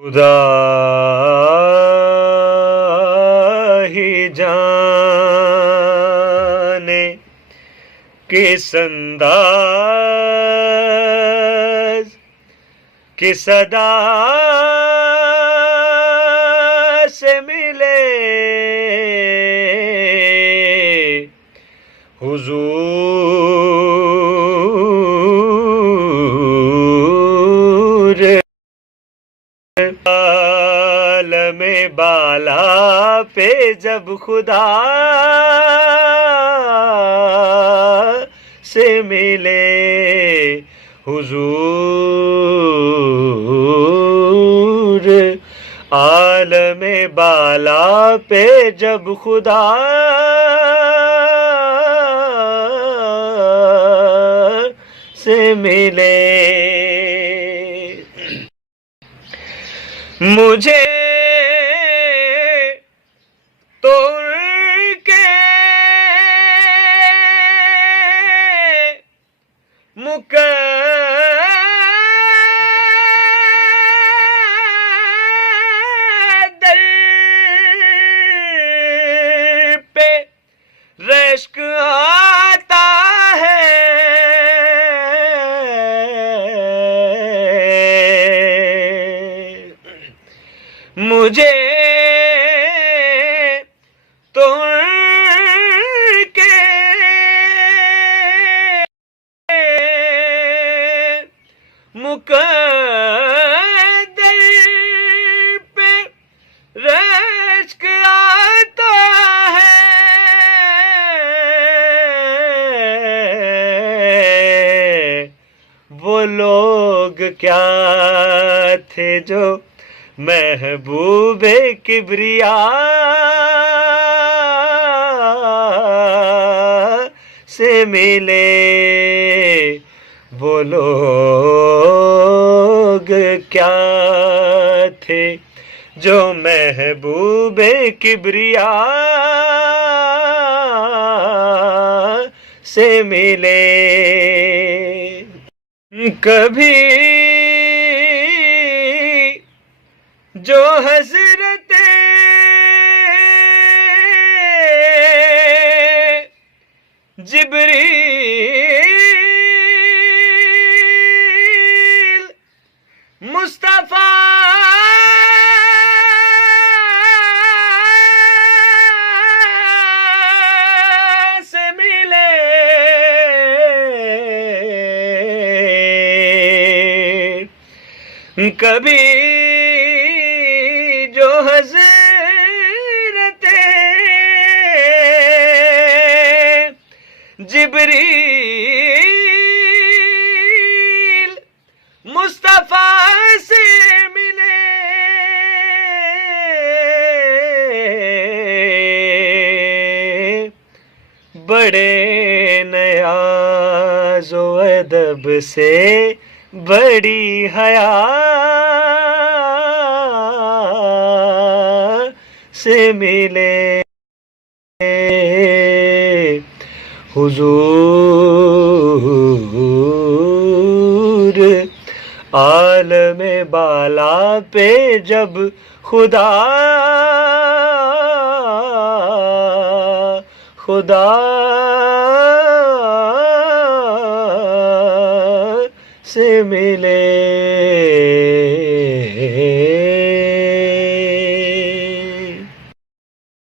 خدا ہی جانے کس انداز کس ادا سے ملے حضور عالم بالا پہ جب خدا سے ملے حضور عالم بالا پہ جب خدا سے ملے مجھے تو ان کے مقدر پہ رشک آتا ہے مجھے تو ان کے مقدر پہ رشک آتا ہے وہ لوگ کیا تھے جو محبوب کبریا سے ملے وہ لوگ کیا تھے جو محبوب کبریا سے ملے کبھی جو حضرت جبریل مصطفیٰ سے ملے کبھی جو حضرت جبریل مصطفیٰ سے ملے بڑے نیاز و ادب سے بڑی حیا سے ملے حضور عالم بالا پہ جب خدا سے ملے